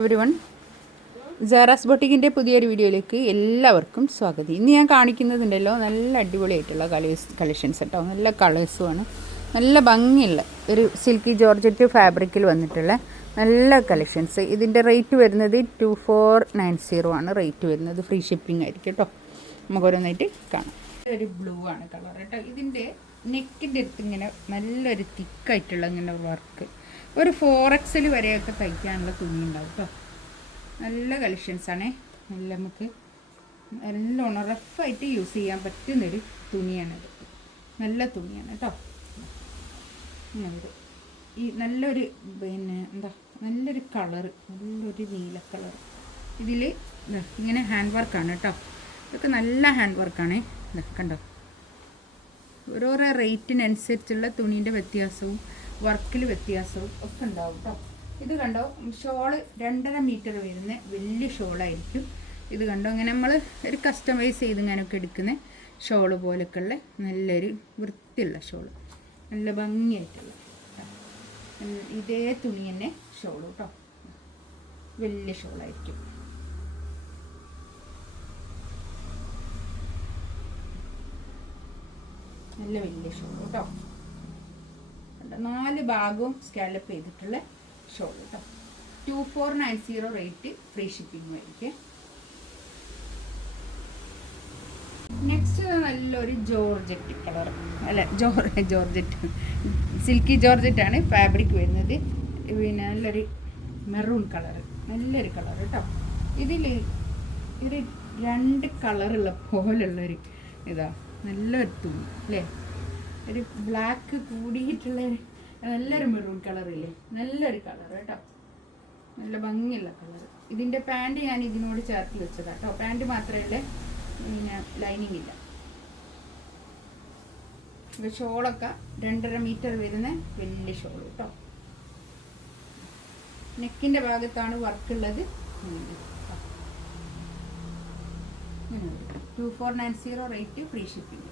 Everyone, Sara's ബൊട്ടിക്കിൻ്റെ പുതിയൊരു വീഡിയോയിലേക്ക് എല്ലാവർക്കും സ്വാഗതം. ഇന്ന് ഞാൻ കാണിക്കുന്നതുണ്ടല്ലോ നല്ല അടിപൊളിയായിട്ടുള്ള കളക്ഷൻസ് കേട്ടോ. നല്ല കളേഴ്സുമാണ്, നല്ല ഭംഗിയുള്ള ഒരു സിൽക്കി ജോർജറ്റ് ഫാബ്രിക്കിൽ വന്നിട്ടുള്ള നല്ല കളക്ഷൻസ്. ഇതിൻ്റെ റേറ്റ് വരുന്നത് 2490 ആണ് റേറ്റ് വരുന്നത്. ഫ്രീ ഷിപ്പിംഗ് ആയിരിക്കും കേട്ടോ. നമുക്ക് ഓരോന്നായിട്ട് കാണാം. ഒരു ബ്ലൂ ആണ് കളർ കേട്ടോ. ഇതിൻ്റെ നെക്കിൻ്റെ അടുത്ത് ഇങ്ങനെ നല്ലൊരു തിക്കായിട്ടുള്ള ഇങ്ങനെ വർക്ക്, ഒരു 4XL വരെയൊക്കെ തയ്ക്കാനുള്ള തുണി ഉണ്ടാവും കേട്ടോ. നല്ല കളക്ഷൻസാണേ. നല്ല നമുക്ക് നല്ലോണം റഫായിട്ട് യൂസ് ചെയ്യാൻ പറ്റുന്നൊരു തുണിയാണിത്. നല്ല തുണിയാണ് കേട്ടോ. ഈ നല്ലൊരു നല്ലൊരു കളറ്, നല്ലൊരു നീല കളർ. ഇതിൽ ഇങ്ങനെ ഹാൻഡ് വർക്കാണ് കേട്ടോ. ഇതൊക്കെ നല്ല ഹാൻഡ് വർക്കാണേ. കണ്ടോ, ഓരോരോ റേറ്റിനനുസരിച്ചുള്ള തുണീൻ്റെ വ്യത്യാസവും വർക്കിൽ വ്യത്യാസവും ഒക്കെ ഉണ്ടാവും കേട്ടോ. ഇത് കണ്ടോ, ഷോള് 2.5 മീറ്റർ വരുന്ന വലിയ ഷോളായിരിക്കും. ഇത് കണ്ടോ, ഇങ്ങനെ നമ്മൾ ഒരു കസ്റ്റമൈസ് ചെയ്ത് ഇങ്ങനെയൊക്കെ എടുക്കുന്ന ഷോള് പോലൊക്കെയുള്ള നല്ലൊരു വൃത്തിയുള്ള ഷോള്, നല്ല ഭംഗിയായിട്ടുള്ള ഇതേ തുണി തന്നെ ഷോള് കേട്ടോ. വലിയ ഷോളായിരിക്കും. നല്ല വലിയ ഷോൾ കേട്ടോ. 4 ഭാഗവും സ്കാലപ്പ് ചെയ്തിട്ടുള്ള ഷോൾ കേട്ടോ. 2490 റേറ്റ്, ഫ്രീ ഷിപ്പിംഗ് ആയിരിക്കും. നെക്സ്റ്റ് നല്ലൊരു ജോർജറ്റ് കളർ, അല്ല ജോർജറ്റ് സിൽക്കി ജോർജറ്റ് ആണ് ഫാബ്രിക് വരുന്നത്. പിന്നെ നല്ലൊരു മെറൂൺ കളർ, നല്ലൊരു കളർ കേട്ടോ. ഇതിൽ ഒരു 2 കളറുള്ള പോലുള്ളൊരു ഇതാ, നല്ലൊരു തുണി അല്ലേ. ഒരു ബ്ലാക്ക് കൂടിയിട്ടുള്ള നല്ലൊരു മെറൂൺ കളറില്ലേ, നല്ലൊരു കളർ കേട്ടോ. നല്ല ഭംഗിയുള്ള കളർ. ഇതിൻ്റെ പാൻറ് ഞാൻ ഇതിനോട് ചേർത്ത് വെച്ചതാണ് കേട്ടോ. പാൻറ് മാത്രമല്ല, പിന്നെ ലൈനിങ് ഇല്ല. ഷോളൊക്കെ 2.5 മീറ്റർ വരുന്ന വലിയ ഷോൾ കേട്ടോ. നെക്കിൻ്റെ ഭാഗത്താണ് വർക്കുള്ളത്. 2490 റേറ്റ്, ഫ്രീ ഷിപ്പിംഗ്.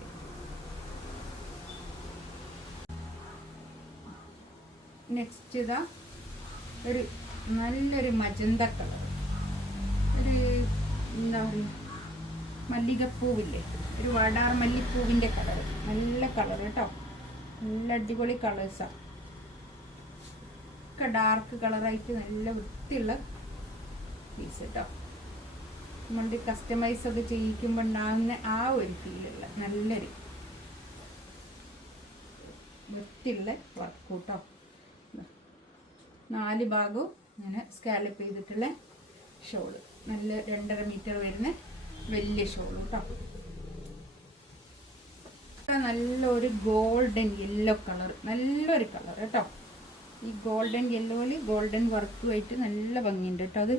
നെക്സ്റ്റ് ഇതാ ഒരു നല്ലൊരു മജന്ത കളർ, ഒരു എന്താ പറയുക, മല്ലികപ്പൂവില്ലേ, ഒരു വടാർ മല്ലിപ്പൂവിൻ്റെ കളർ. നല്ല കളർ കേട്ടോ. നല്ല അടിപൊളി കളേഴ്സാണ് ഒക്കെ. ഡാർക്ക് കളറായിട്ട് നല്ല വൃത്തിയുള്ള പീസ് കേട്ടോ. നമ്മൾ കസ്റ്റമൈസ് ഒക്കെ ചെയ്യിക്കുമ്പോൾ ഉണ്ടാകുന്ന ആ ഒരു ഫീലുള്ള നല്ലൊരു വൃത്തിയുള്ള വർക്ക് കേട്ടോ. 4 ഭാഗവും ഇങ്ങനെ സ്കാലപ്പ് ചെയ്തിട്ടുള്ള ഷോള്, നല്ല 2.5 മീറ്റർ വരുന്ന വലിയ ഷോള് കേട്ടോ. നല്ലൊരു ഗോൾഡൻ യെല്ലോ കളർ, നല്ലൊരു കളർ കേട്ടോ. ഈ ഗോൾഡൻ യെല്ലോയിൽ ഗോൾഡൻ വർക്കുമായിട്ട് നല്ല ഭംഗിയുണ്ട് കേട്ടോ. അത്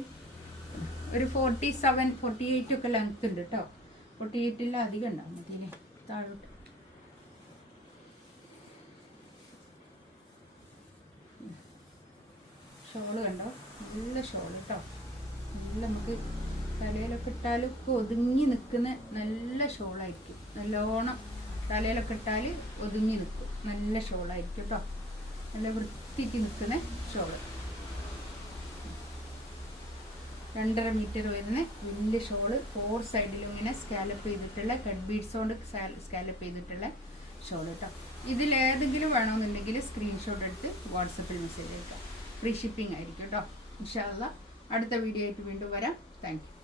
ഒരു 47, 48 ഒക്കെ ലെങ്ത് ഉണ്ട് കേട്ടോ. 48 അധികം ഉണ്ടാവും മതിയല്ലേ. താഴോട്ട് ഷോള് കണ്ടോ, നല്ല ഷോള് കേട്ടോ. നല്ല നമുക്ക് തലയിലൊക്കെ ഇട്ടാൽ ഒതുങ്ങി നിൽക്കുന്ന നല്ല ഷോളായിരിക്കും. നല്ലോണം തലയിലൊക്കെ ഇട്ടാൽ ഒതുങ്ങി നിൽക്കും. നല്ല ഷോളായിരിക്കും കേട്ടോ. നല്ല വൃത്തിക്ക് നിൽക്കുന്ന ഷോള്. 2.5 മീറ്റർ വരുന്ന വലിയ ഷോള്. 4 സൈഡിലും ഇങ്ങനെ സ്കാലപ്പ് ചെയ്തിട്ടുള്ള കട്ട് ബീഡ്സ് കൊണ്ട് സ്കാലപ്പ് ചെയ്തിട്ടുള്ള ഷോള് കേട്ടോ. ഇതിലേതെങ്കിലും വേണമെന്നുണ്ടെങ്കിൽ സ്ക്രീൻഷോട്ട് എടുത്ത് വാട്സപ്പിൽ മെസ്സേജ് അയക്കാം. ഫ്രീ ഷിപ്പിംഗ് ആയിരിക്കും കേട്ടോ. ഇൻഷാ അല്ലാഹ് അടുത്ത വീഡിയോ ആയിട്ട് വീണ്ടും വരാം. Thank you.